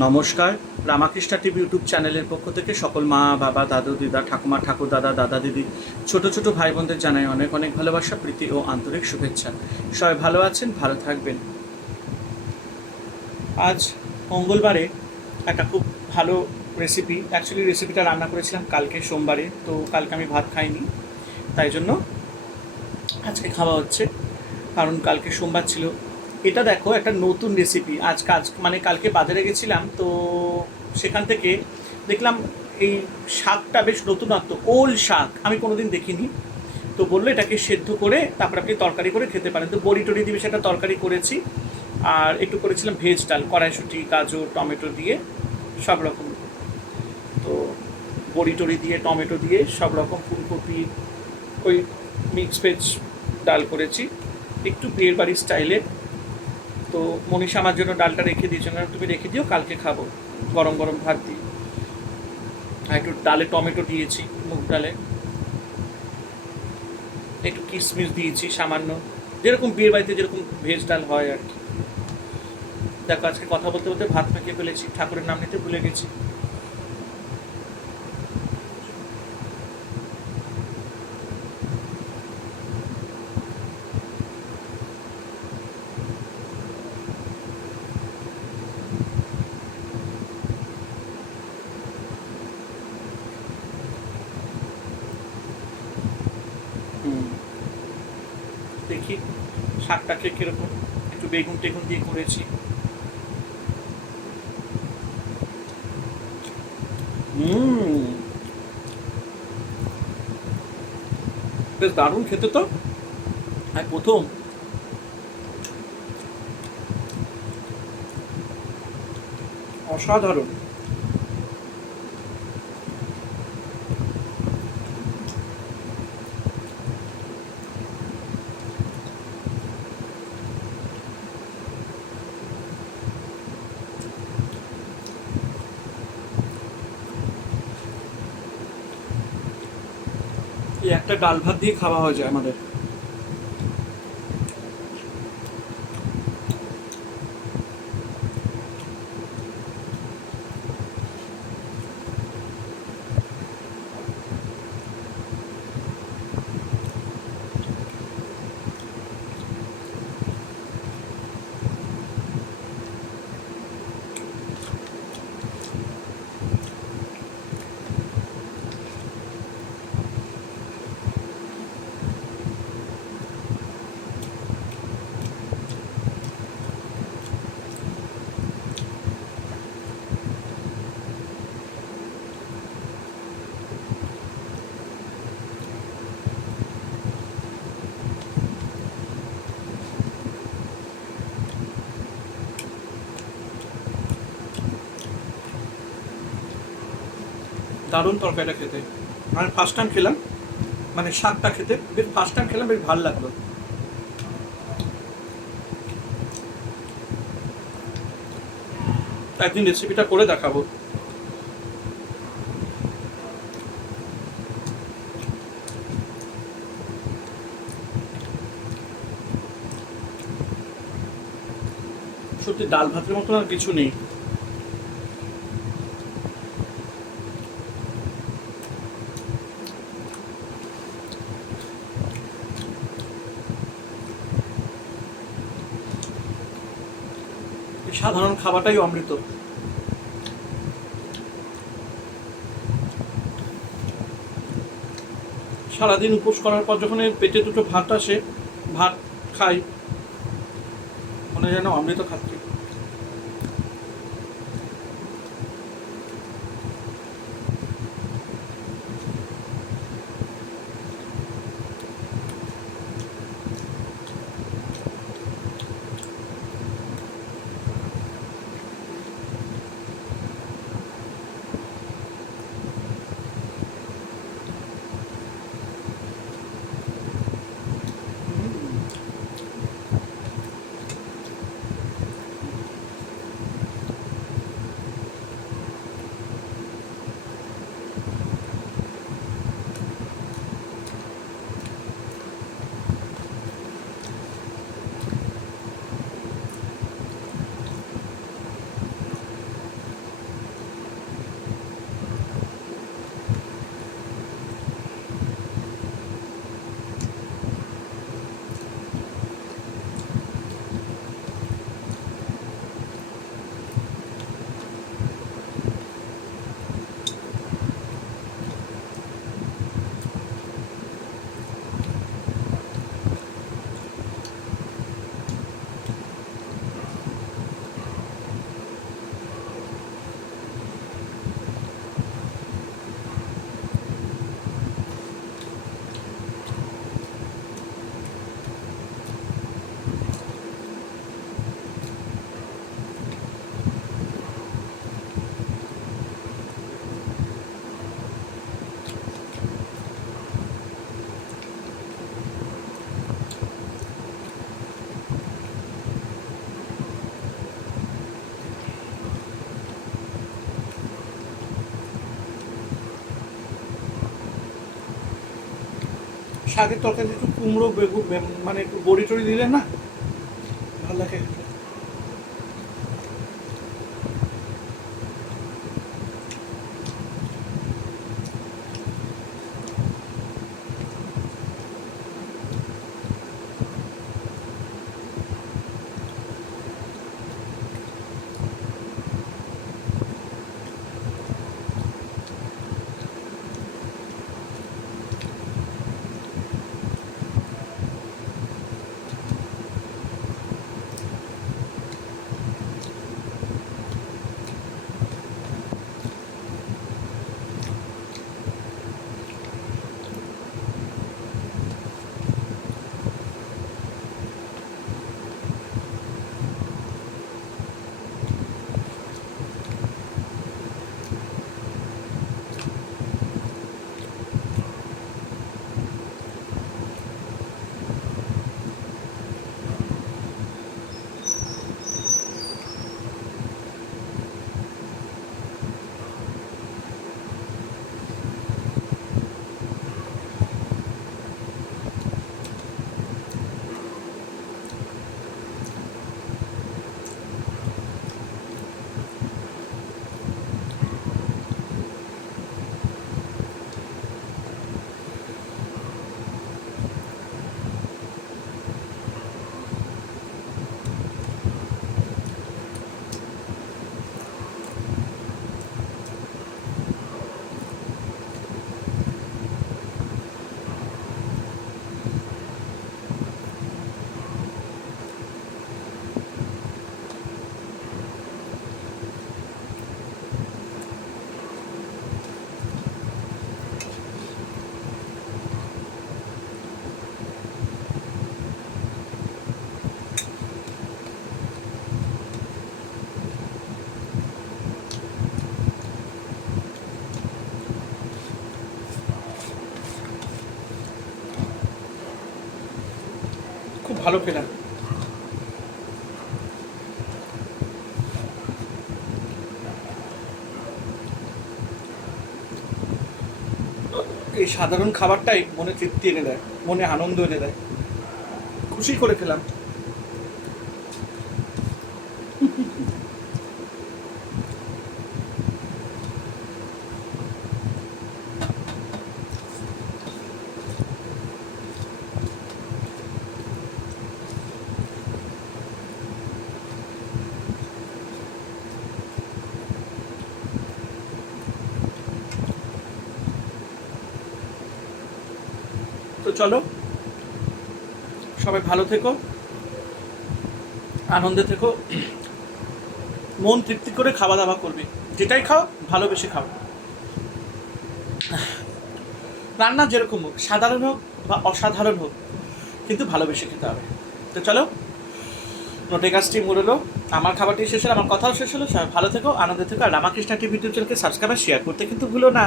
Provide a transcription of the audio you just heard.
নমস্কার। Ramakrishna TV YouTube চ্যানেলের পক্ষ থেকে সকল মা বাবা দাদু দিদা ঠাকুমা ঠাকুর দাদা দাদা দিদি ছোট ছোট ভাই বোনদের জানাই অনেক অনেক ভালোবাসা প্রীতি ও আন্তরিক শুভেচ্ছা। সবাই ভালো আছেন, ভালো থাকবেন। আজ মঙ্গলবারে একটা খুব ভালো রেসিপি, অ্যাকচুয়ালি রেসিপিটা রান্না করেছিলাম কালকে সোমবারে, তো কালকে আমি ভাত খাইনি, তাই জন্য আজকে খাওয়া হচ্ছে, কারণ কালকে সোমবার ছিল। এটা দেখো একটা নতুন রেসিপি। আজ কাজ মানে কালকে বাজারে গেছিলাম, তো সেখান থেকে দেখলাম এই শাকটা বেশ নতুনত্ব, ওল শাক, আমি কোনোদিন দেখিনি। তো বললো এটাকে সেদ্ধ করে তারপর আপনি তরকারি করে খেতে পারেন। তো বড়ি টড়ি দিয়ে সেটা তরকারি করেছি, আর একটু করেছিলাম ভেজ ডাল, কড়াইশুঁটি গাজর টমেটো দিয়ে সব রকম। তো বড়ি টড়ি দিয়ে টমেটো দিয়ে সব রকম ফুলকপি, ওই মিক্স ভেজ ডাল করেছি একটু বিয়ের বাড়ির স্টাইলে। তো মনীষা আমার জন্য ডালটা রেখে দিয়েছে, না তুমি রেখে দিও, কালকে খাবো গরম গরম ভাত দিয়ে। আর একটু ডালে টমেটো দিয়েছি, মুগ ডালে একটু কিশমিশ দিয়েছি সামান্য, যেরকম বিয়ের বাড়িতে যেরকম ভেজ ডাল হয় আর কি। দেখো আজকে কথা বলতে বলতে ভাত মেখে ফেলেছি, ঠাকুরের নাম নিতে ভুলে গেছি। হুম, দেখি শাকটাকে কীরকম, একটু বেগুন টেগুন দিয়ে করেছি। হুম, বেশ দারুণ খেতে তো। আর প্রথম অসাধারণ। এই একটা ডাল ভাত দিয়ে খাওয়া হয়ে যায় আমাদের। দারুণ তরকারিটা খেতে, আমি ফার্স্ট টাইম খেলাম, মানে শাকটা খেতে বেশ ফার্স্ট টাইম খেলাম, বেশ ভালো লাগলো। একদিন রেসিপিটা করে দেখাবো। সত্যি ডাল ভাতের মতন আর কিছু নেই। এই সাধারণ খাবারটাই অমৃত। সারাদিন উপোস করার পর যখন এই পেটে দুটো ভাত আসে, ভাত খাই, মনে হয় যেন অমৃত খাচ্ছি। শাকের তরকারি একটু কুমড়ো মানে একটু বড়ি টড়ি দিলে না ভালো লাগে। খুব ভালো খেলাম। এই সাধারণ খাবারটাই মনে তৃপ্তি এনে দেয়, মনে আনন্দ এনে দেয়, খুশি করে খেলাম। তো চলো সবাই ভালো থেকো, আনন্দে থেকো, মন তৃপ্তি করে খাওয়া দাওয়া করবে, যেটাই খাও ভালোবেসে খাও। রান্না যেরকম হোক, সাধারণ হোক বা অসাধারণ হোক, কিন্তু ভালোবেসে খেতে হবে। তো চলো, নোটে গাছটি মুড়লো, আমার খাবারটি শেষ হলো, আমার কথাও শেষ হলো। সবাই ভালো থেকো, আনন্দে থেকো, আর রামাকৃষ্ণ টিভি ইউটিউব চ্যানেলকে সাবস্ক্রাইব আর শেয়ার করতে কিন্তু ভুলো না।